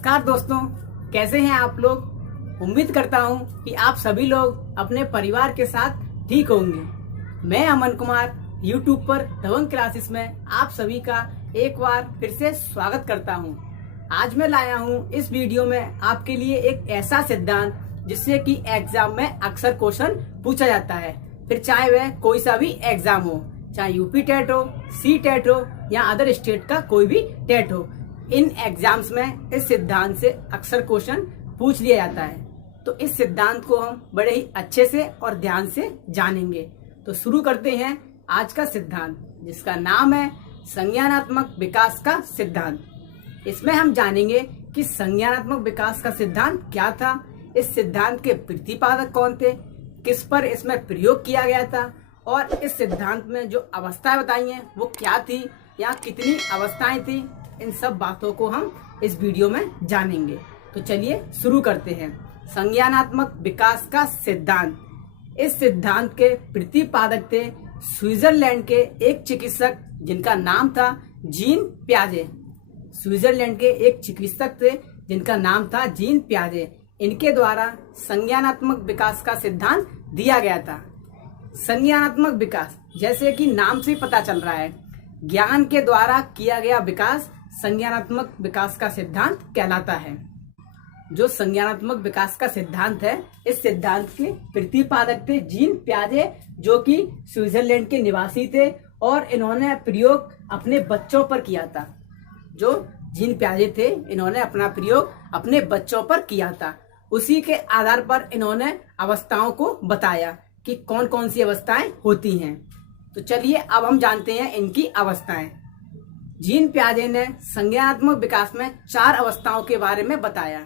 नमस्कार दोस्तों, कैसे हैं आप लोग। उम्मीद करता हूं कि आप सभी लोग अपने परिवार के साथ ठीक होंगे। मैं अमन कुमार YouTube पर दबंग क्लासेस में आप सभी का एक बार फिर से स्वागत करता हूं। आज मैं लाया हूं इस वीडियो में आपके लिए एक ऐसा सिद्धांत जिससे कि एग्जाम में अक्सर क्वेश्चन पूछा जाता है, फिर चाहे वह कोई सा भी एग्जाम हो, चाहे यूपी टेट हो, सी टेट हो या अदर स्टेट का कोई भी टेट हो। इन एग्जाम्स में इस सिद्धांत से अक्सर क्वेश्चन पूछ लिया जाता है, तो इस सिद्धांत को हम बड़े ही अच्छे से और ध्यान से जानेंगे। तो शुरू करते हैं आज का सिद्धांत, जिसका नाम है संज्ञानात्मक विकास का सिद्धांत। इसमें हम जानेंगे कि संज्ञानात्मक विकास का सिद्धांत क्या था, इस सिद्धांत के प्रतिपादक कौन थे, किस पर इसमें प्रयोग किया गया था और इस सिद्धांत में जो अवस्थाएं बताई हैं वो क्या थी या कितनी अवस्थाएं थी। इन सब बातों को हम इस वीडियो में जानेंगे। तो चलिए शुरू करते हैं। संज्ञानात्मक विकास का सिद्धांत। इस सिद्धांत के प्रतिपादक थे स्विट्जरलैंड के एक चिकित्सक जिनका नाम था जीन पियाजे। स्विट्जरलैंड के एक चिकित्सक थे जिनका नाम था जीन पियाजे। इनके द्वारा संज्ञानात्मक विकास का सिद्धांत दिया गया था। संज्ञानात्मक विकास, जैसे कि नाम से पता चल रहा है, ज्ञान के द्वारा किया गया विकास संज्ञानात्मक विकास का सिद्धांत कहलाता है। जो संज्ञानात्मक विकास का सिद्धांत है, इस सिद्धांत के प्रतिपादक थे जीन पियाजे, जो कि स्विट्जरलैंड के निवासी थे और इन्होंने प्रयोग अपने बच्चों पर किया था। जो जीन पियाजे थे, इन्होंने अपना प्रयोग अपने बच्चों पर किया था। उसी के आधार पर इन्होंने अवस्थाओं को बताया कि कौन कौन सी अवस्थाएं होती हैं। तो चलिए अब हम जानते हैं इनकी अवस्थाएं। जीन पियाजे ने संज्ञानात्मक विकास में 4 अवस्थाओं के बारे में बताया।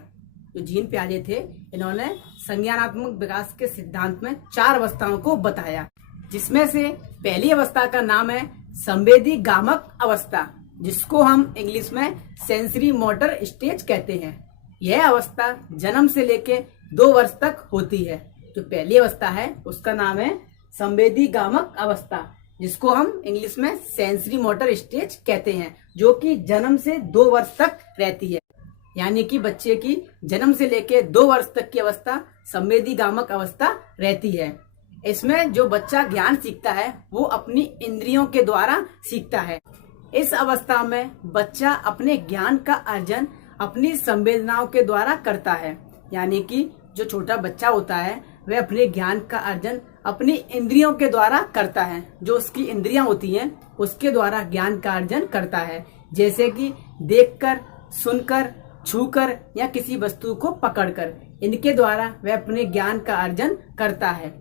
जो जीन पियाजे थे, इन्होंने संज्ञानात्मक विकास के सिद्धांत में 4 अवस्थाओं को बताया, जिसमें से पहली अवस्था का नाम है संवेदी गामक अवस्था, जिसको हम इंग्लिश में सेंसरी मोटर स्टेज कहते हैं। यह अवस्था जन्म से लेके 2 वर्ष तक होती है। जो पहली अवस्था है उसका नाम है संवेदी गामक अवस्था, जिसको हम इंग्लिश में सेंसरी मोटर स्टेज कहते हैं, जो कि जन्म से 2 वर्ष तक रहती है। यानी कि बच्चे की जन्म से लेके 2 वर्ष तक की अवस्था संवेदी गामक अवस्था रहती है। इसमें जो बच्चा ज्ञान सीखता है वो अपनी इंद्रियों के द्वारा सीखता है। इस अवस्था में बच्चा अपने ज्ञान का अर्जन अपनी संवेदनाओं के द्वारा करता है। यानी कि जो छोटा बच्चा होता है वह अपने ज्ञान का अर्जन अपनी इंद्रियों के द्वारा करता है। जो उसकी इंद्रियां होती हैं उसके द्वारा ज्ञान का अर्जन करता है, जैसे कि देखकर, सुनकर, छूकर या किसी वस्तु को पकड़कर। इनके द्वारा वह अपने ज्ञान का अर्जन करता है।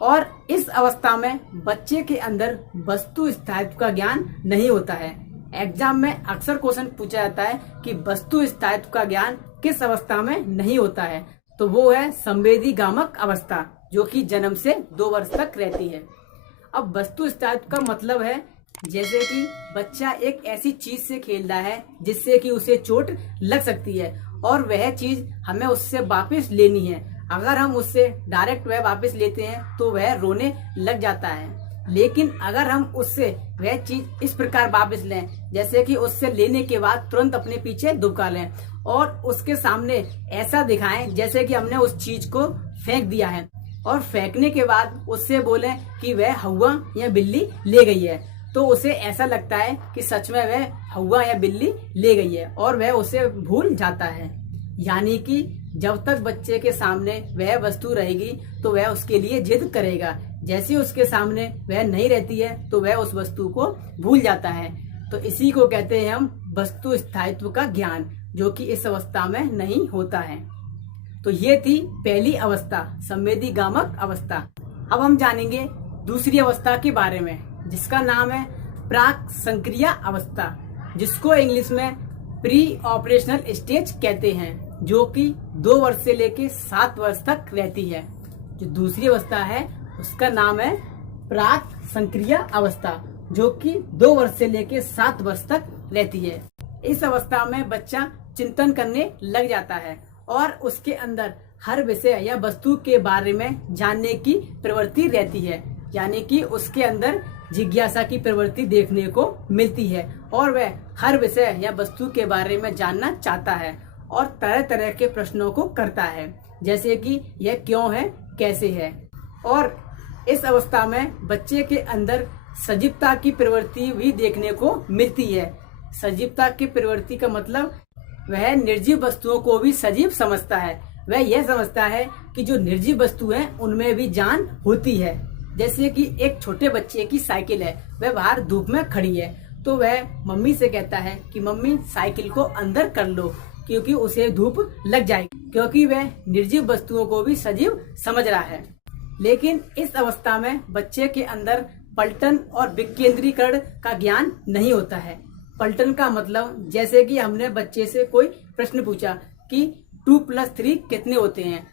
और इस अवस्था में बच्चे के अंदर वस्तु स्थायित्व का ज्ञान नहीं होता है। एग्जाम में अक्सर क्वेश्चन पूछा जाता है कि वस्तु स्थायित्व का ज्ञान किस अवस्था में नहीं होता है, तो वो है संवेदी गामक अवस्था, जो कि जन्म से 2 वर्ष तक रहती है। अब वस्तु स्थायित्व का मतलब है जैसे कि बच्चा एक ऐसी चीज से खेल रहा है जिससे कि उसे चोट लग सकती है और वह चीज हमें उससे वापस लेनी है। अगर हम उससे डायरेक्ट वह वापस लेते हैं तो वह रोने लग जाता है, लेकिन अगर हम उससे वह चीज इस प्रकार वापस लें, जैसे कि उससे लेने के बाद तुरंत अपने पीछे दुबका लें और उसके सामने ऐसा दिखाएं जैसे कि हमने उस चीज को फेंक दिया है, और फेंकने के बाद उससे बोलें कि वह हवा या बिल्ली ले गई है, तो उसे ऐसा लगता है कि सच में वह हवा या बिल्ली ले गई है और वह उसे भूल जाता है। यानी कि जब तक बच्चे के सामने वह वस्तु रहेगी तो वह उसके लिए जिद करेगा। जैसे उसके सामने वह नहीं रहती है तो वह उस वस्तु को भूल जाता है। तो इसी को कहते हैं हम वस्तु स्थायित्व का ज्ञान, जो कि इस अवस्था में नहीं होता है। तो ये थी पहली अवस्था, संवेदी गामक अवस्था। अब हम जानेंगे दूसरी अवस्था के बारे में, जिसका नाम है प्राक संक्रिया अवस्था, जिसको इंग्लिश में प्री ऑपरेशनल स्टेज कहते हैं, जो कि 2 वर्ष से लेके 7 वर्ष तक रहती है। जो दूसरी अवस्था है उसका नाम है प्राक संक्रिया अवस्था, जो कि 2 वर्ष से लेके 7 वर्ष तक रहती है। इस अवस्था में बच्चा चिंतन करने लग जाता है और उसके अंदर हर विषय या वस्तु के बारे में जानने की प्रवृत्ति रहती है। यानी कि उसके अंदर जिज्ञासा की प्रवृत्ति देखने को मिलती है और वह हर विषय या वस्तु के बारे में जानना चाहता है और तरह तरह के प्रश्नों को करता है, जैसे कि यह क्यों है, कैसे है। और इस अवस्था में बच्चे के अंदर सजीवता की प्रवृत्ति भी देखने को मिलती है। सजीवता की प्रवृत्ति का मतलब वह निर्जीव वस्तुओं को भी सजीव समझता है। वह यह समझता है कि जो निर्जीव वस्तु है उनमें भी जान होती है। जैसे कि एक छोटे बच्चे की साइकिल है, वह बाहर धूप में खड़ी है, तो वह मम्मी से कहता है कि मम्मी साइकिल को अंदर कर लो क्योंकि उसे धूप लग जाएगी, क्योंकि वह निर्जीव वस्तुओं को भी सजीव समझ रहा है। लेकिन इस अवस्था में बच्चे के अंदर पलटन और विकेंद्रीकरण का ज्ञान नहीं होता है। पलटन का मतलब, जैसे कि हमने बच्चे से कोई प्रश्न पूछा कि 2+3 कितने होते हैं,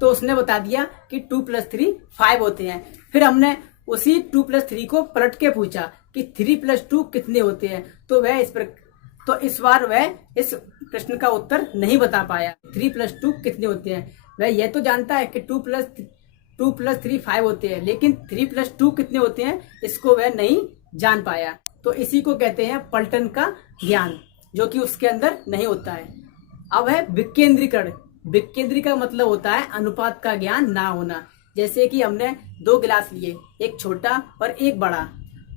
तो उसने बता दिया कि 2+3 5 होते हैं। फिर हमने उसी 2+3 को पलट के पूछा कि 3+2 कितने होते हैं, तो इस बार वह इस प्रश्न का उत्तर नहीं बता पाया। 3+2 कितने होते हैं, वह यह तो जानता है कि 2+3 5 होते हैं, लेकिन 3+2 कितने होते हैं इसको वह नहीं जान पाया। तो इसी को कहते हैं पलटन का ज्ञान, जो कि उसके अंदर नहीं होता है। अब है विकेंद्रीकरण। विकेंद्रीकरण का मतलब होता है अनुपात का ज्ञान ना होना। जैसे कि हमने 2 गिलास लिए, एक छोटा और एक बड़ा,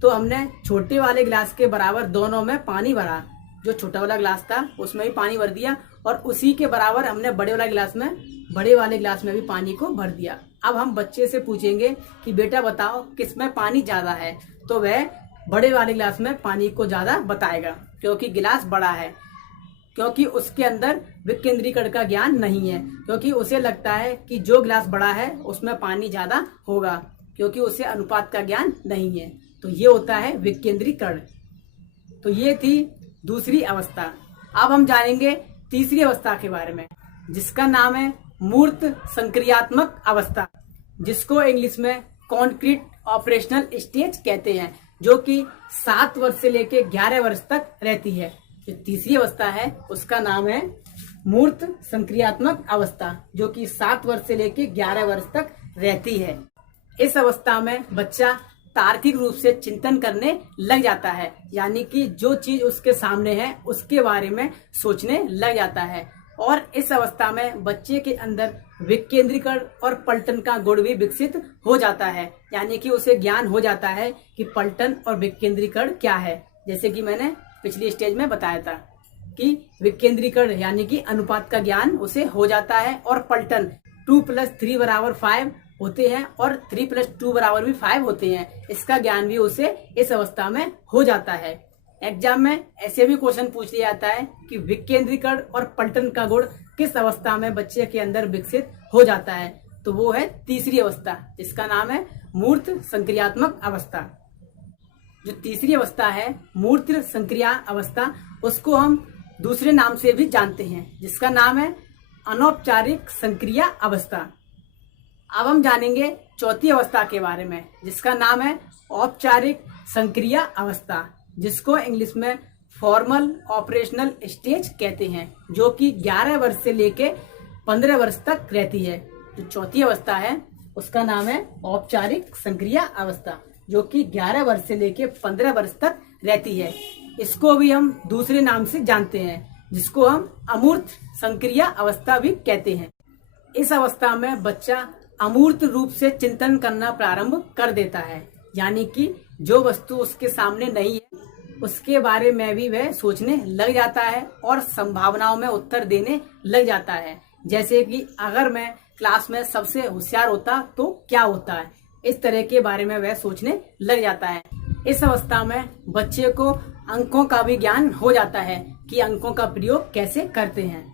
तो हमने छोटे वाले गिलास के बराबर दोनों में पानी भरा, जो छोटा वाला गिलास था उसमें भी पानी भर दिया, और उसी के बराबर हमने बड़े वाले गिलास में भी पानी को भर दिया। अब हम बच्चे से पूछेंगे कि बेटा बताओ किसमें पानी ज्यादा है, तो वह बड़े वाले गिलास में पानी को ज्यादा बताएगा, क्योंकि गिलास बड़ा है, क्योंकि उसके अंदर विकेंद्रीकरण का ज्ञान नहीं है, क्योंकि उसे लगता है कि जो गिलास बड़ा है उसमें पानी ज्यादा होगा, क्योंकि उसे अनुपात का ज्ञान नहीं है। तो ये होता है विकेंद्रीकरण। तो ये थी दूसरी अवस्था। अब हम जानेंगे तीसरी अवस्था के बारे में, जिसका नाम है मूर्त संक्रियात्मक अवस्था, जिसको इंग्लिश में कॉन्क्रीट ऑपरेशनल स्टेज कहते हैं, जो कि 7 वर्ष से लेके 11 वर्ष तक रहती है। जो तीसरी अवस्था है उसका नाम है मूर्त संक्रियात्मक अवस्था, जो कि 7 वर्ष से लेके 11 वर्ष तक रहती है। इस अवस्था में बच्चा तार्किक रूप से चिंतन करने लग जाता है, यानी कि जो चीज उसके सामने है उसके बारे में सोचने लग जाता है। और इस अवस्था में बच्चे के अंदर विकेंद्रीकरण और पलटन का गुण भी विकसित हो जाता है, यानी कि उसे ज्ञान हो जाता है कि पलटन और विकेंद्रीकरण क्या है। जैसे कि मैंने पिछली स्टेज में बताया था कि विकेंद्रीकरण यानी कि अनुपात का ज्ञान उसे हो जाता है, और पलटन 2+3 बराबर 5 होते हैं और 3+2 बराबर भी 5 होते हैं, इसका ज्ञान भी उसे इस अवस्था में हो जाता है। एग्जाम में ऐसे भी क्वेश्चन पूछ लिया जाता है कि विकेंद्रीकरण और पलटन का गुण किस अवस्था में बच्चे के अंदर विकसित हो जाता है, तो वो है तीसरी अवस्था, जिसका नाम है मूर्त संक्रियात्मक अवस्था। जो तीसरी अवस्था है मूर्त संक्रिया अवस्था, उसको हम दूसरे नाम से भी जानते हैं, जिसका नाम है अनौपचारिक संक्रिया अवस्था। अब हम जानेंगे चौथी अवस्था के बारे में, जिसका नाम है औपचारिक संक्रिया अवस्था, जिसको इंग्लिश में फॉर्मल ऑपरेशनल स्टेज कहते हैं, जो कि 11 वर्ष से लेके 15 वर्ष तक रहती है। जो चौथी अवस्था है उसका नाम है औपचारिक संक्रिया अवस्था, जो कि 11 वर्ष से लेके 15 वर्ष तक रहती है। इसको भी हम दूसरे नाम से जानते हैं, जिसको हम अमूर्त संक्रिया अवस्था भी कहते हैं। इस अवस्था में बच्चा अमूर्त रूप से चिंतन करना प्रारंभ कर देता है, यानी कि जो वस्तु उसके सामने नहीं है उसके बारे में भी वह सोचने लग जाता है और संभावनाओं में उत्तर देने लग जाता है। जैसे कि अगर मैं क्लास में सबसे होशियार होता तो क्या होता है, इस तरह के बारे में वह सोचने लग जाता है। इस अवस्था में बच्चे को अंकों का भी ज्ञान हो जाता है कि अंकों का प्रयोग कैसे करते हैं,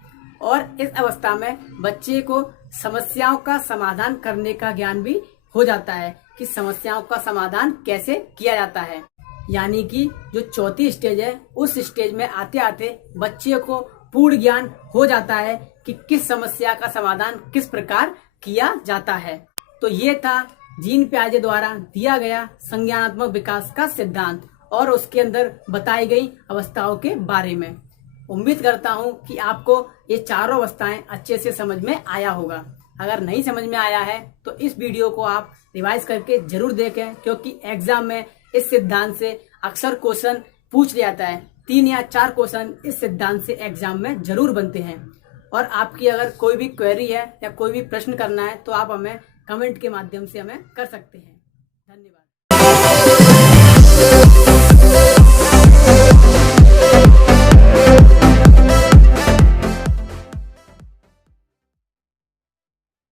और इस अवस्था में बच्चे को समस्याओं का समाधान करने का ज्ञान भी हो जाता है कि समस्याओं का समाधान कैसे किया जाता है। यानी कि जो चौथी स्टेज है, उस स्टेज में आते आते बच्चे को पूर्ण ज्ञान हो जाता है कि किस समस्या का समाधान किस प्रकार किया जाता है। तो ये था जीन पियाजे द्वारा दिया गया संज्ञानात्मक विकास का सिद्धांत और उसके अंदर बताई गई अवस्थाओं के बारे में। उम्मीद करता हूँ कि आपको ये चारों अवस्थाएं अच्छे से समझ में आया होगा। अगर नहीं समझ में आया है तो इस वीडियो को आप रिवाइज करके जरूर देखें, क्योंकि एग्जाम में इस सिद्धांत से अक्सर क्वेश्चन पूछ लिया जाता है। 3 या 4 क्वेश्चन इस सिद्धांत से एग्जाम में जरूर बनते हैं। और आपकी अगर कोई भी क्वेरी है या कोई भी प्रश्न करना है तो आप हमें कमेंट के माध्यम से हमें कर सकते हैं। धन्यवाद।